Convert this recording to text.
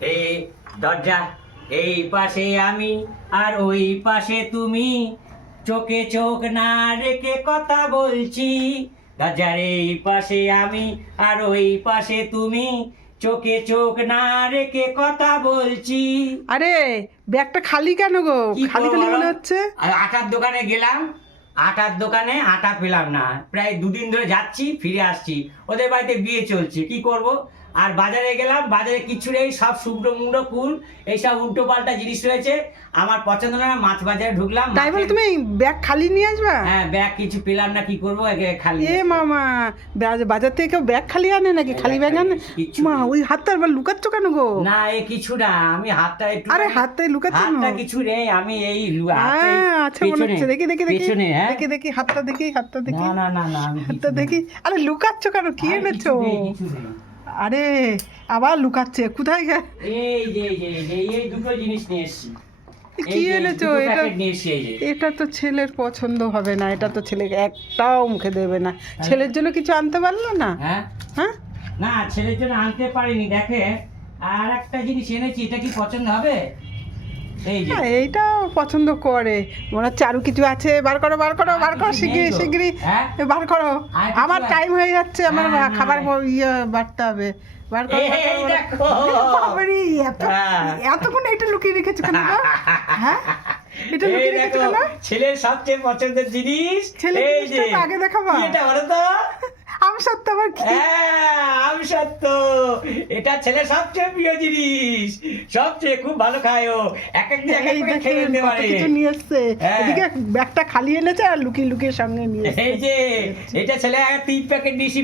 এই দরজা, এই পাশে আমি আর ওই পাশে তুমি, চোখে চোখ না রেখে কথা বলছি। দরজার এই পাশে আমি আর ওই পাশে তুমি, চোখে চোখ না রেখে কথা বলছি। আরে ব্যাগটা খালি কেন গো? কি খালি করবো খালি মনে বলো? হচ্ছে। আর আটার দোকানে গেলাম, আটার দোকানে আটা পেলাম না, প্রায় দুদিন ধরে যাচ্ছি, ফিরে আসছি। ওদের বাড়িতে বিয়ে চলছে, কি করব? আর বাজারে গেলাম, বাজারে কিছু নেই, সব শুকনো মুন্ডো কুল, এইসব উল্টো পাল্টা জিনিস রয়েছে। আমার পছন্দ না, মাছ বাজারে ঢুকলাম। তাই বলে তুমি ব্যাগ খালি নিয়ে আসবা? হ্যাঁ, ব্যাগ কিছু পেলাম না, কি করবো? খালি এ মামা, বাজার থেকে কেউ ব্যাগ খালি আনে নাকি? খালি ব্যাগ আনে? কিচ্ছু মা, নেই। ওই হাতটা আবার লুকাচ্ছ কেন গো? না, এ কিছু না, আমি হাতটা একটু, আরে হাতটাই লুকাচ্ছ কেন? হাতটা কিছু নেই, আমি এই আচ্ছা মনে হচ্ছে। দেখি দেখি দেখি পেছনে, হ্যাঁ। দেখি দেখি হাতটা দেখি, হাতটা দেখি, না না না না, আমি হাতটা কিছু দেখি। আরে লুকাচ্ছ কেন? কি নেই। আর এনেছো? কিছু নেই, কিছু নেই। আরে আবার লুকাচ্ছে কোথায়? এই যে এই দুটো জিনিস নিয়ে এসেছি। কি এনেছো? এটা নিয়ে এসেছি, এই যে। এটা তো ছেলের পছন্দ হবে না, এটা তো ছেলেকে একটাও মুখে দেবে না। ছেলের জন্য কিছু আনতে পারলো না? হ্যাঁ, হ্যাঁ, না ছেলের জন্য আনতে পারিনি। দেখে আর একটা জিনিস এনেছি, এটা কি পছন্দ হবে? এই যে। এইটা পছন্দ করে মনে হচ্ছে। আরো কিছু আছে, বার করো বার করো বার করো, কিছু শিগগিরি নেই গো। শিগগিরি হ্যাঁ? বার করো। আর কিছু আমার আছে? টাইম হয়ে যাচ্ছে, আমার হ্যাঁ, খাবার হ্যাঁ। ইয়ে বাড়তে হবে। বার করো বার করো, এই বার দেখো। করো। বাবারে, হ্যাঁ। এতক্ষণ এটা লুকিয়ে রেখেছো কেন গো? হ্যাঁ, এটা এই লুকিয়ে রেখেছো দেখো, কেন? ছেলের সবচেয়ে পছন্দের জিনিস। ছেলের এই যে। জিনিসটা তো আগে দেখাবা। কি এটা বলো তো? আমি সত্য আবার কি? হ্যাঁ, আমি সত্য। এটা ছেলের সবচেয়ে প্রিয় জিনিস, সবচেয়ে খুব ভালো খায় ও। এক এক জায়গায় এই করে দেখেন খেয়ে নিতে কত পারে। কিছু নিয়ে এসছে। হ্যাঁ। এদিকে ব্যাগটা খালি এনেছে আর লুকিয়ে লুকিয়ে সামনে নিয়ে এসছে। এই যে, এটা ছেলে 3 প্যাকেট নিয়েছি।